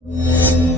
Música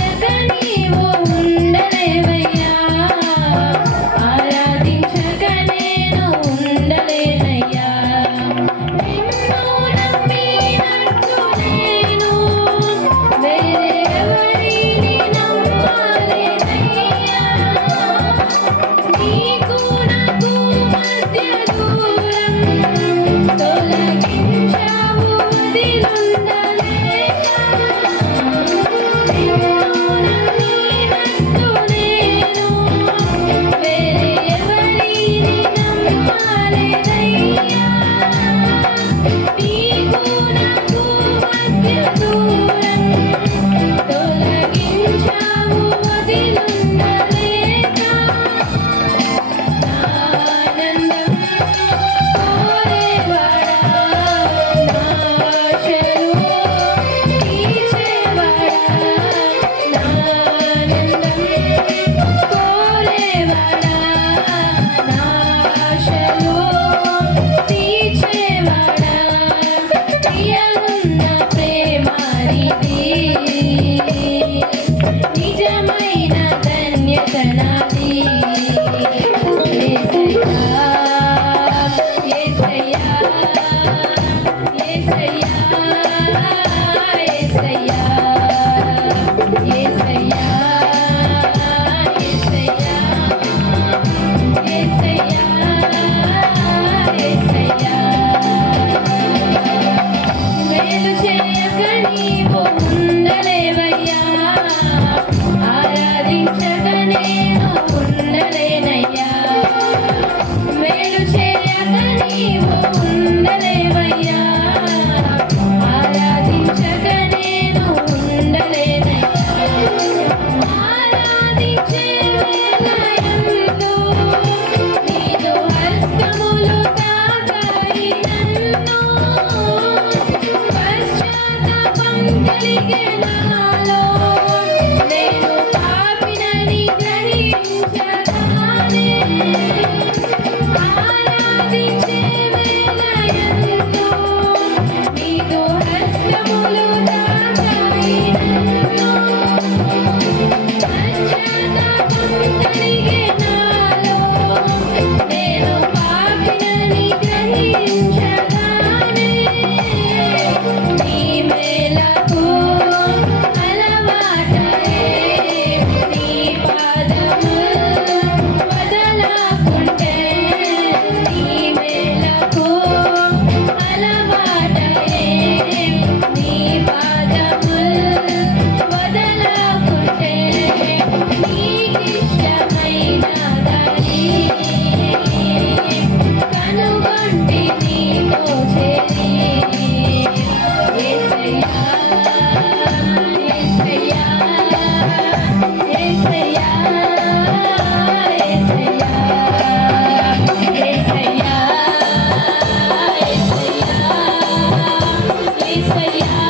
yeah.